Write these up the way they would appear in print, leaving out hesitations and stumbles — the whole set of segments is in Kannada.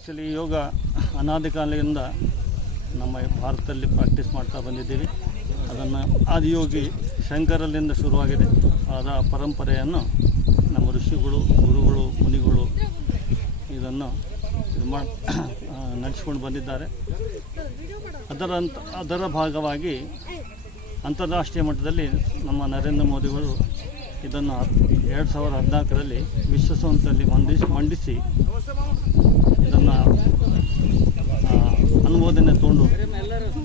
ಆ್ಯಕ್ಚುಲಿ ಯೋಗ ಅನಾದಿ ಕಾಲದಿಂದ ನಮ್ಮ ಭಾರತದಲ್ಲಿ ಪ್ರಾಕ್ಟೀಸ್ ಮಾಡ್ತಾ ಬಂದಿದ್ದೀವಿ. ಅದನ್ನು ಆದಿಯೋಗಿ ಶಂಕರಲ್ಲಿಂದ ಶುರುವಾಗಿದೆ. ಅದರ ಪರಂಪರೆಯನ್ನು ನಮ್ಮ ಋಷಿಗಳು, ಗುರುಗಳು, ಮುನಿಗಳು ಇದನ್ನು ನಡೆಸ್ಕೊಂಡು ಬಂದಿದ್ದಾರೆ. ಅದರ ಭಾಗವಾಗಿ ಅಂತಾರಾಷ್ಟ್ರೀಯ ಮಟ್ಟದಲ್ಲಿ ನಮ್ಮ ನರೇಂದ್ರ ಮೋದಿಗಳು ಇದನ್ನು 2014ರಲ್ಲಿ ವಿಶ್ವಸಂಸ್ಥೆಯಲ್ಲಿ ಮಂಡಿಸಿ ಇದನ್ನು ಅನುಮೋದನೆ ತಗೊಂಡು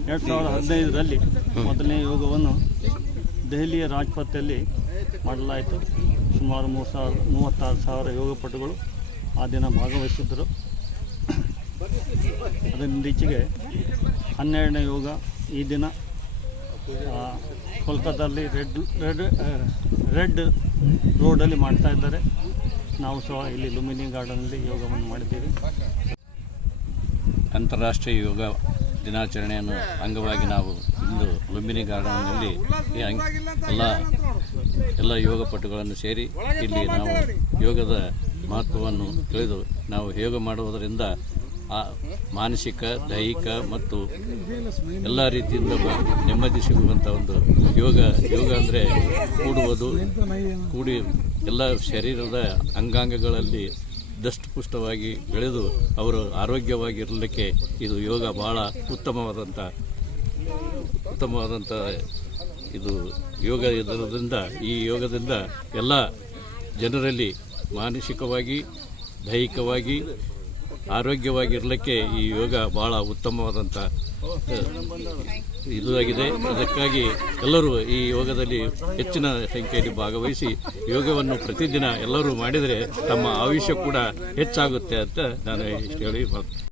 2015ರಲ್ಲಿ ಮೊದಲನೇ ಯೋಗವನ್ನು ದೆಹಲಿಯ ರಾಜ್ಪಥಲ್ಲಿ ಮಾಡಲಾಯಿತು. ಸುಮಾರು 36,000 ಯೋಗಪಟುಗಳು ಆ ದಿನ ಭಾಗವಹಿಸಿದ್ದರು. ಅದರಿಂದೀಚೆಗೆ 12ನೇ ಯೋಗ ಈ ದಿನ ಕೋಲ್ಕತ್ತಾದಲ್ಲಿ ರೆಡ್ ರೋಡಲ್ಲಿ ಮಾಡ್ತಾ ಇದ್ದಾರೆ. ನಾವು ಸಹ ಇಲ್ಲಿ ಲುಂಬಿನಿ ಗಾರ್ಡನಲ್ಲಿ ಯೋಗವನ್ನು ಮಾಡಿದ್ದೀವಿ. ಅಂತಾರಾಷ್ಟ್ರೀಯ ಯೋಗ ದಿನಾಚರಣೆಯನ್ನು ಅಂಗವಾಗಿ ನಾವು ಇಂದು ಲುಂಬಿನಿ ಗಾರ್ಡನ್ನಲ್ಲಿ ಎಲ್ಲ ಯೋಗಪಟುಗಳನ್ನು ಸೇರಿ ಇಲ್ಲಿ ನಾವು ಯೋಗದ ಮಹತ್ವವನ್ನು ತಿಳಿದು ನಾವು ಯೋಗ ಮಾಡುವುದರಿಂದ ಮಾನಸಿಕ, ದೈಹಿಕ ಮತ್ತು ಎಲ್ಲ ರೀತಿಯಿಂದ ನೆಮ್ಮದಿ ಸಿಗುವಂಥ ಒಂದು ಯೋಗ ಅಂದರೆ ಕೂಡಿ ಎಲ್ಲ ಶರೀರದ ಅಂಗಾಂಗಗಳಲ್ಲಿ ದಷ್ಟಪುಷ್ಟವಾಗಿ ಬೆಳೆದು ಅವರು ಆರೋಗ್ಯವಾಗಿರಲಿಕ್ಕೆ ಇದು ಯೋಗ ಬಹಳ ಉತ್ತಮವಾದಂಥ ಇದು ಯೋಗ ಇರೋದ್ರಿಂದ ಈ ಯೋಗದಿಂದ ಎಲ್ಲ ಜನರಲ್ಲಿ ಮಾನಸಿಕವಾಗಿ, ದೈಹಿಕವಾಗಿ ಆರೋಗ್ಯವಾಗಿರಲಿಕ್ಕೆ ಈ ಯೋಗ ಬಹಳ ಉತ್ತಮವಾದಂಥ ಇದಾಗಿದೆ. ಅದಕ್ಕಾಗಿ ಎಲ್ಲರೂ ಈ ಯೋಗದಲ್ಲಿ ಹೆಚ್ಚಿನ ಸಂಖ್ಯೆಯಲ್ಲಿ ಭಾಗವಹಿಸಿ ಯೋಗವನ್ನು ಪ್ರತಿದಿನ ಎಲ್ಲರೂ ಮಾಡಿದರೆ ತಮ್ಮ ಆಯುಷ್ಯ ಕೂಡ ಹೆಚ್ಚಾಗುತ್ತೆ ಅಂತ ನಾನು ಇಷ್ಟು ಹೇಳಿ